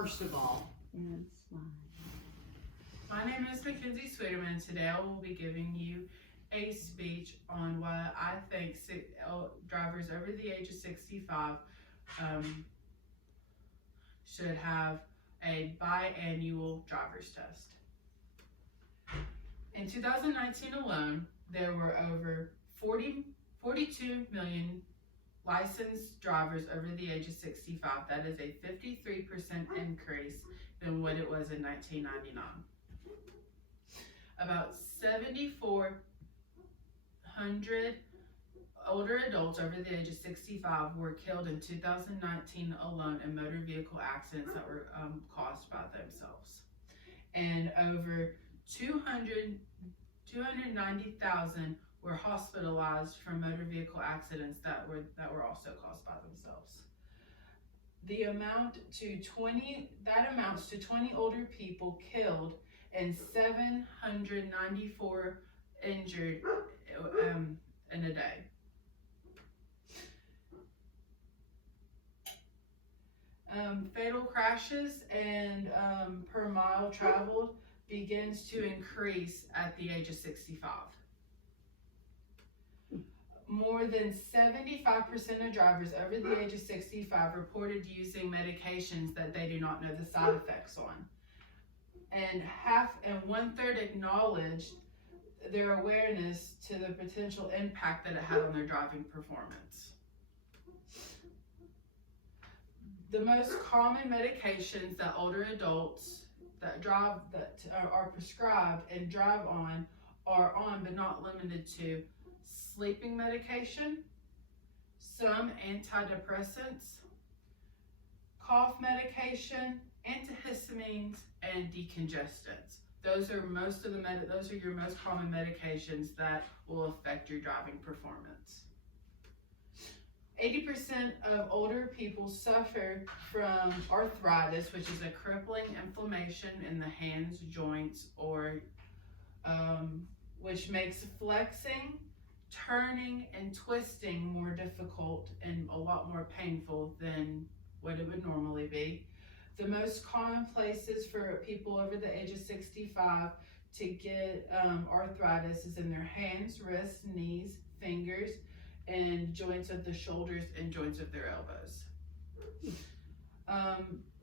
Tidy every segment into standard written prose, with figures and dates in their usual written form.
first of all. And slide. My name is Mackenzie Sweeterman. Today I will be giving you a speech on why I think drivers over the age of 65 should have a biannual driver's test. In 2019 alone, there were over 42 million licensed drivers over the age of 65. That is a 53% increase than what it was in 1999. About 7,400 older adults over the age of 65 were killed in 2019 alone in motor vehicle accidents that were caused by themselves. And over 290,000 were hospitalized from motor vehicle accidents that were also caused by themselves. That amounts to 20 older people killed and 794 injured in a day. Fatal crashes and per mile traveled begins to increase at the age of 65. More than 75% of drivers over the age of 65 reported using medications that they do not know the side effects on. And 1/3 acknowledged their awareness to the potential impact that it had on their driving performance. The most common medications that older adults that are prescribed and drive on are on, but not limited to, sleeping medication, some antidepressants, cough medication, antihistamines, and decongestants. Those are your most common medications that will affect your driving performance. 80% of older people suffer from arthritis, which is a crippling inflammation in the hands, joints, or which makes flexing, turning, and twisting more difficult and a lot more painful than what it would normally be. The most common places for people over the age of 65 to get arthritis is in their hands, wrists, knees, fingers, and joints of the shoulders and joints of their elbows.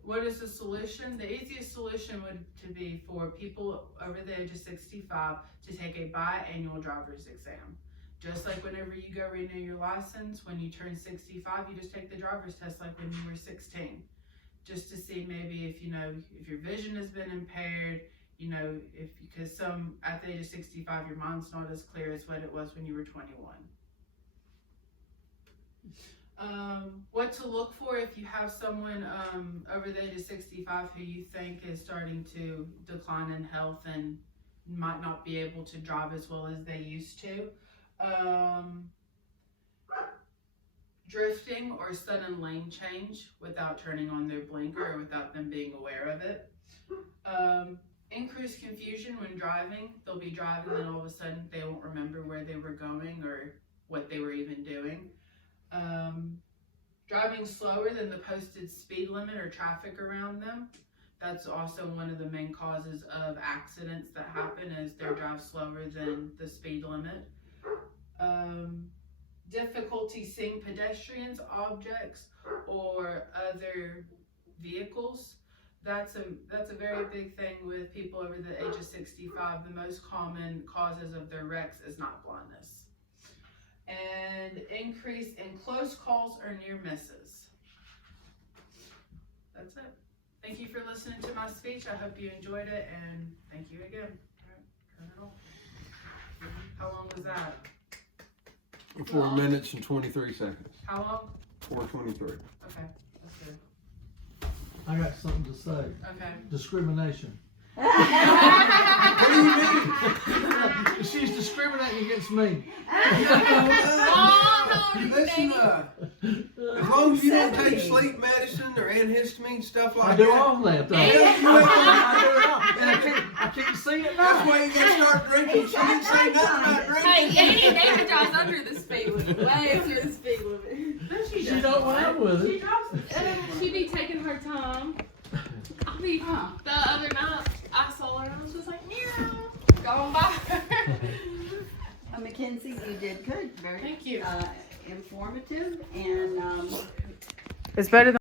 What is the solution? The easiest solution would to be for people over the age of 65 to take a biannual driver's exam. Just like whenever you go renew your license, when you turn 65, you just take the driver's test like when you were 16. Just to see maybe if your vision has been impaired, because some at the age of 65, your mind's not as clear as what it was when you were 21. What to look for if you have someone over the age of 65 who you think is starting to decline in health and might not be able to drive as well as they used to. Drifting or sudden lane change without turning on their blinker or without them being aware of it. Increased confusion when driving. They'll be driving and all of a sudden they won't remember where they were going or what they were even doing. Driving slower than the posted speed limit or traffic around them. That's also one of the main causes of accidents that happen, is they drive slower than the speed limit. Difficulty seeing pedestrians, objects, or other vehicles. That's a very big thing with people over the age of 65. The most common causes of their wrecks is not blindness. And increase in close calls or near misses. That's it. Thank you for listening to my speech. I hope you enjoyed it, and thank you again. Turn it off. How long was that? 4 minutes and 23 seconds. How long? 4:23. Okay, that's good. I got something to say. Okay. Discrimination. What do you mean? She's discriminating against me. Listen, as long as you don't take sleep medicine or antihistamine, stuff like I do that. all that though. Yes, you I will. do it all. And I can't see it now. That's why you gotta start drinking. She didn't say nothing about drinking. Hey, David drives under the speed limit, way under the speed limit. She don't want with it. She be taking her time. puppy. Huh. The other night, I saw her and I was just like, meow. Going by her. Mackenzie, you did good. Very Thank you. informative and It's better than